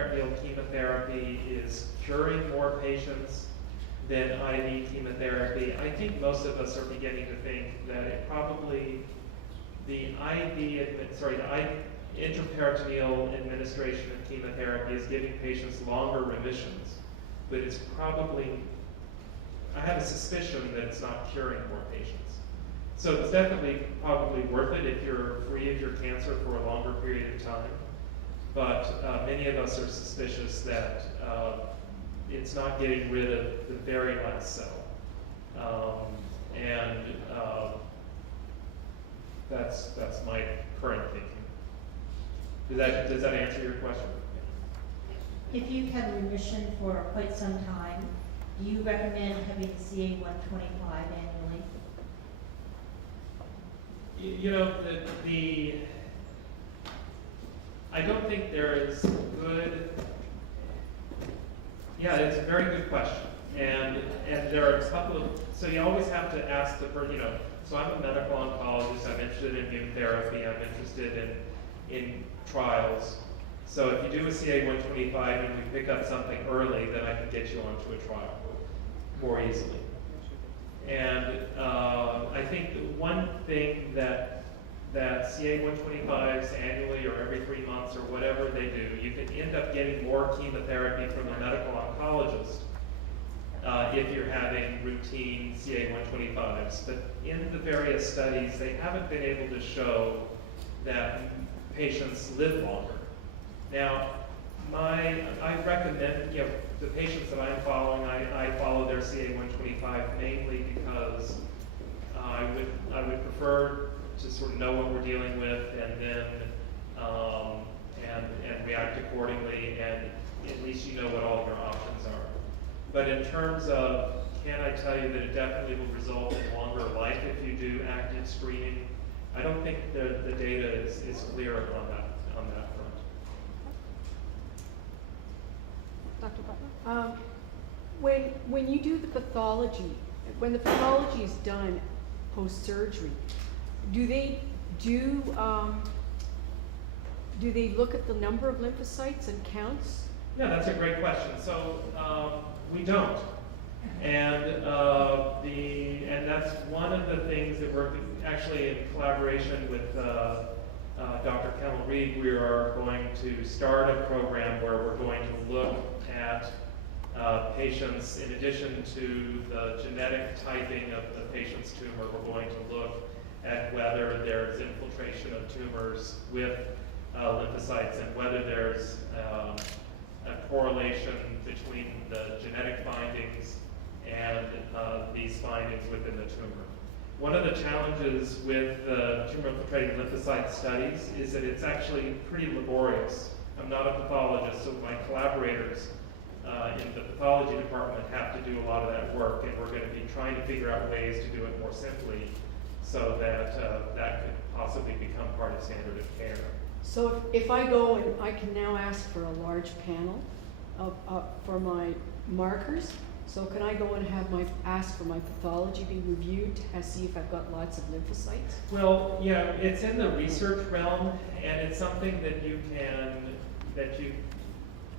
chemotherapy is curing more patients than IV chemotherapy. I think most of us are beginning to think that it probably, the intraperitoneal administration of chemotherapy is giving patients longer remissions, but it's probably, I have a suspicion that it's not curing more patients. So it's definitely probably worth it if you're free of your cancer for a longer period of time. But many of us are suspicious that it's not getting rid of the very last cell. That's my current thinking. Does that answer your question? If you've had remission for quite some time, do you recommend having CA-125 annually? You know, I don't think there is good, yeah, it's a very good question. And there are a couple of, so you always have to ask the person, so I'm a medical oncologist, I'm interested in immune therapy, I'm interested in trials. So if you do a CA-125 and we pick up something early, then I can get you onto a trial more easily. And I think the one thing that CA-125s annually or every 3 months or whatever they do, you can end up getting more chemotherapy from a medical oncologist if you're having routine CA-125s. But in the various studies, they haven't been able to show that patients live longer. Now, I recommend, the patients that I'm following, I follow their CA-125 mainly because I would prefer to sort of know what we're dealing with and then and react accordingly, and at least you know what all your options are. But in terms of, can I tell you that it definitely will result in longer life if you do active screening? I don't think the data is clear on that front. Dr. Butler? When you do the pathology, when the pathology is done post-surgery, do they look at the number of lymphocytes and counts? Yeah, that's a great question. So we don't, and that's one of the things that we're actually in collaboration with Dr. Kendall Reed. We are going to start a program where we're going to look at patients, in addition to the genetic typing of the patient's tumor, we're going to look at whether there's infiltration of tumors with lymphocytes and whether there's a correlation between the genetic findings and these findings within the tumor. One of the challenges with tumor-infiltrating lymphocyte studies is that it's actually pretty laborious. I'm not a pathologist, so my collaborators in the pathology department have to do a lot of that work, and we're going to be trying to figure out ways to do it more simply so that that could possibly become part of standard of care. So if I go and I can now ask for a large panel for my markers, so can I go and ask for my pathology be reviewed to see if I've got lots of lymphocytes? Well, it's in the research realm, and it's something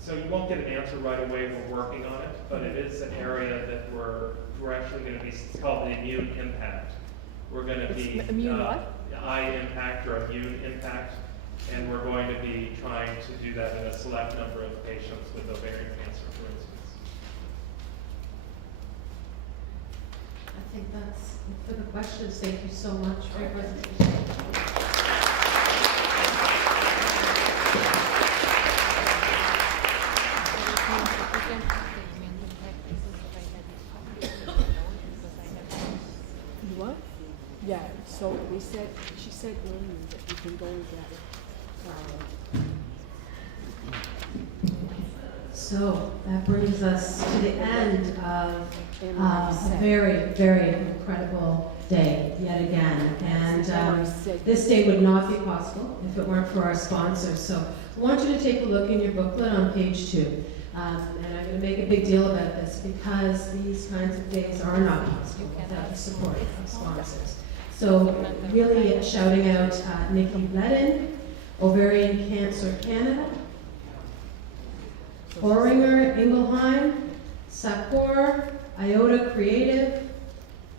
so you won't get an answer right away. We're working on it, but it is an area that we're actually going to be, it's called the immune impact. We're going to be immune what? eye impact or immune impact, and we're going to be trying to do that in a select number of patients with ovarian cancer, for instance. I think that's it for the questions. Thank you so much for your presentation. What? Yeah, so she said earlier that we can go and get it. So that brings us to the end of a very, very incredible day yet again. And this day would not be possible if it weren't for our sponsors. So I want you to take a look in your booklet on page 2. And I'm going to make a big deal about this because these kinds of things are not possible without the support of sponsors. So really shouting out Nikki Ledin, Ovarian Cancer Canada, Oringer, Ingelheim, Sapor, Iota Creative,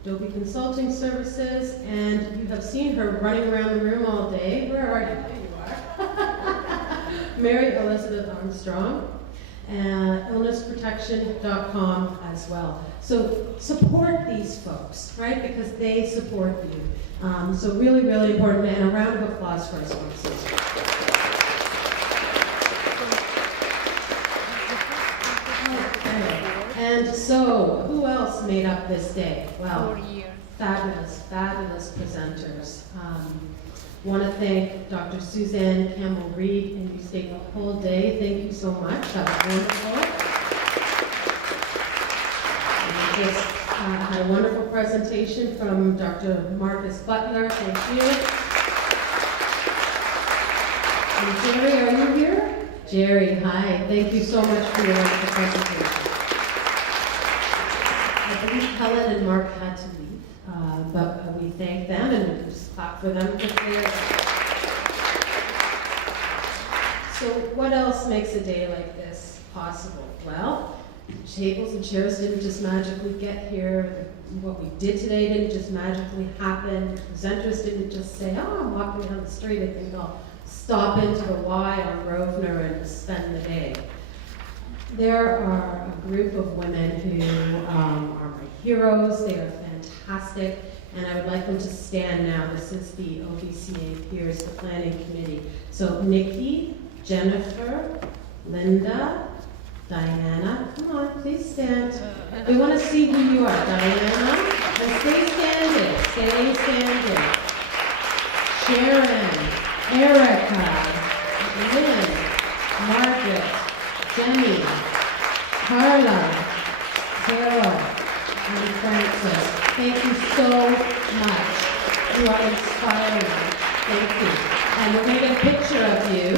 Adobe Consulting Services, and you have seen her running around the room all day. Where are you? There you are. Mary Elizabeth Armstrong, and illnessprotection.com as well. So support these folks, right? Because they support you. So really, really important, and a round of applause for our sponsors. And so, who else made up this day? Well, fabulous, fabulous presenters. Want to thank Dr. Suzanne Campbell-Reid, and you stayed the whole day. Thank you so much. That was wonderful. And I just had a wonderful presentation from Dr. Marcus Butler. Thank you. And Jerry, are you here? Jerry, hi. Thank you so much for your wonderful presentation. I believe Helen and Mark had to leave, but we thank them and we just clap for them. So what else makes a day like this possible? Well, tables and chairs didn't just magically get here. What we did today didn't just magically happen. Presenters didn't just say, oh, I'm walking down the street, I think I'll stop into the Y on Grosvenor and spend the day. There are a group of women who are my heroes. They are fantastic, and I would like them to stand now. This is the OVCA Peers, the Planning Committee. So Nikki, Jennifer, Linda, Diana, come on, please stand. We want to see who you are. Diana, and stay standing, stay standing. Sharon, Erica, Lynn, Margaret, Jenny, Carla, Carol, and Francis. Thank you so much. You are inspiring. Thank you. And we're going to get a picture of you.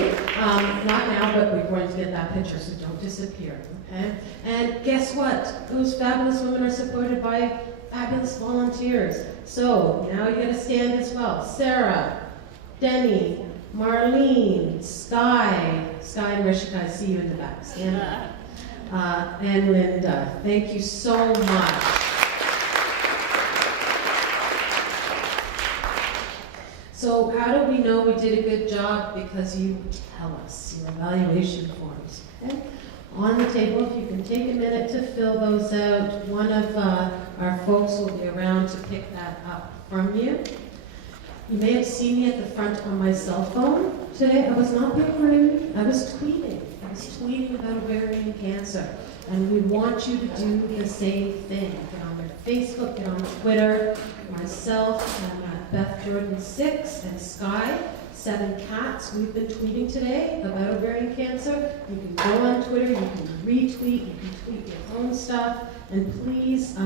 Not now, but we're going to get that picture, so don't disappear. Okay? And guess what? Those fabulous women are supported by fabulous volunteers. So now you got to stand as well. Sarah, Denny, Marlene, Sky and Rishika, I see you in the back. Stand up. And Linda, thank you so much. So how do we know we did a good job? Because you tell us your evaluation forms. Okay? On the table, if you can take a minute to fill those out, one of our folks will be around to pick that up from you. You may have seen me at the front on my cell phone today. I was not recording, I was tweeting. I was tweeting about ovarian cancer. And we want you to do the same thing. Get on their Facebook, get on Twitter. Myself and Beth Jordan 6 and Sky 7 Cats. We've been tweeting today about ovarian cancer. You can go on Twitter, you can retweet, you can tweet your own stuff. And please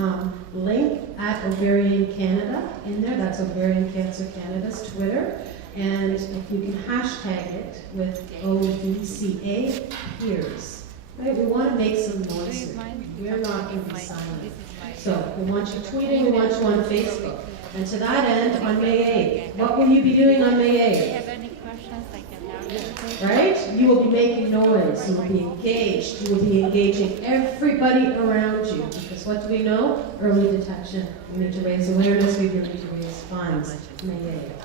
link at Ovarian Canada in there. That's Ovarian Cancer Canada's Twitter. And if you can hashtag it with OVCA Peers. Right? We want to make some noise. We're not going to be silent. So we want you tweeting, we want you on Facebook. And to that end, on May 8th, what will you be doing on May 8th? If you have any questions, I can help. Right? You will be making noise, you will be engaged, you will be engaging everybody around you. Because what do we know? Early detection. We need to raise awareness, we need to raise funds. May 8th.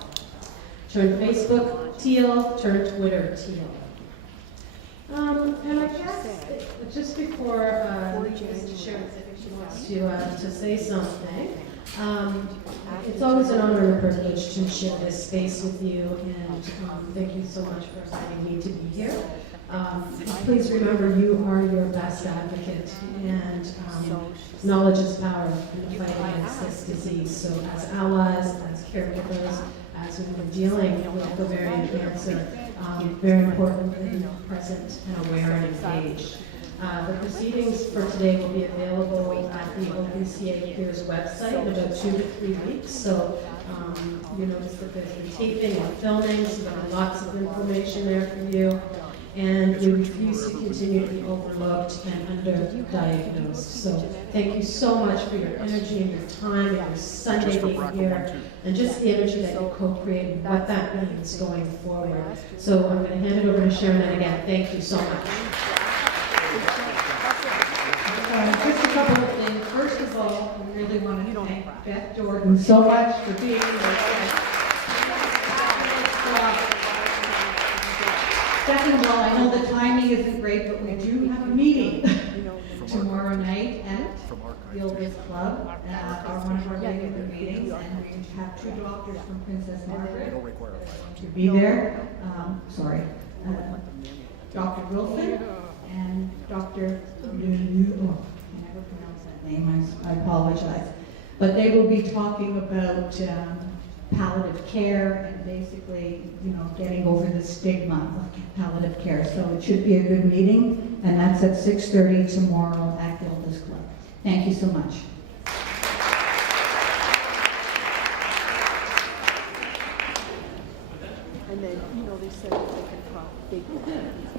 Turn Facebook teal, turn Twitter teal. And I guess, just before Sharon wants to say something, it's always an honor and a privilege to share this space with you, and thank you so much for inviting me to be here. Please remember, you are your best advocate, and knowledge is power in the fight against this disease. So as allies, as caregivers, as we've been dealing with ovarian cancer, very important that you are present and aware and engaged. The proceedings for today will be available at the OVCA Peers website in about 2 to 3 weeks. So you notice that there's been taping and filming, so there are lots of information there for you. And we refuse to continue to be overlooked and underdiagnosed. So thank you so much for your energy and your time and your Sunday being here, and just the energy that you co-create and what that means going forward. So I'm going to hand it over to Sharon, and again, thank you so much. Thornton so much for being here. Second of all, I know the timing isn't great, but we do have a meeting tomorrow night at the Oldest Club, or one of our regular meetings, and we have two doctors from Princess Margaret to be there. Dr. Wilson and Dr. Lulu, oh, I never pronounce that name, I apologize. But they will be talking about palliative care and basically, getting over the stigma of palliative care. So it should be a good meeting, and that's at 6:30 tomorrow at the Oldest Club. Thank you so much.